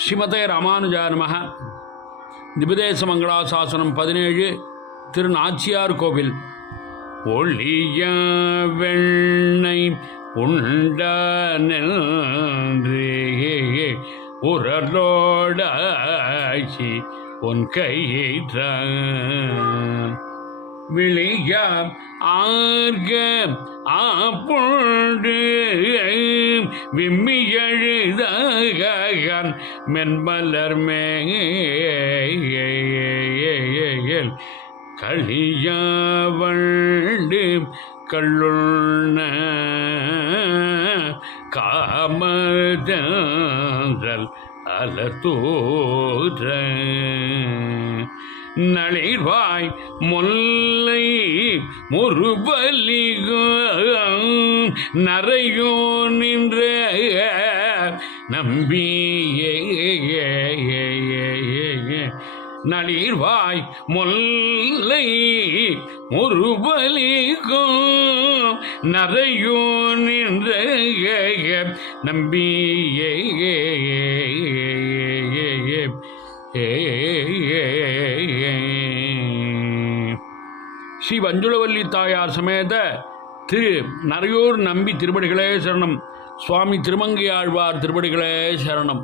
ஸ்ரீமதே ராமானுஜாய நமः. திபதேச மங்களாசாசனம் 17 திருநாச்சியார் கோவில். ஒளிய வெண்ணை உண்டனென்றே உரலோடாசி உன் கையிற்ற விழிய ஆர்க ஆப்புண்டு விம்மி எழுதகன் மென்மலர் மேல் களியவண்டு கள்ளுண்ண காமதல் அலத்தூற்ற நளிர்வாய் முல்லை முறுபலிகும் நரையோ நின்ற நம்பியே நளிர்வாய் முல்லை முறுபலிகும் நரையோ நின்ற நம்பியே ஸ்ரீ வஞ்சுளவல்லி தாயார் சமேத திரு நரையூர் நம்பி திருப்படிகளே சரணம். சுவாமி திருமங்கையாழ்வார் திருப்படிகளே சரணம்.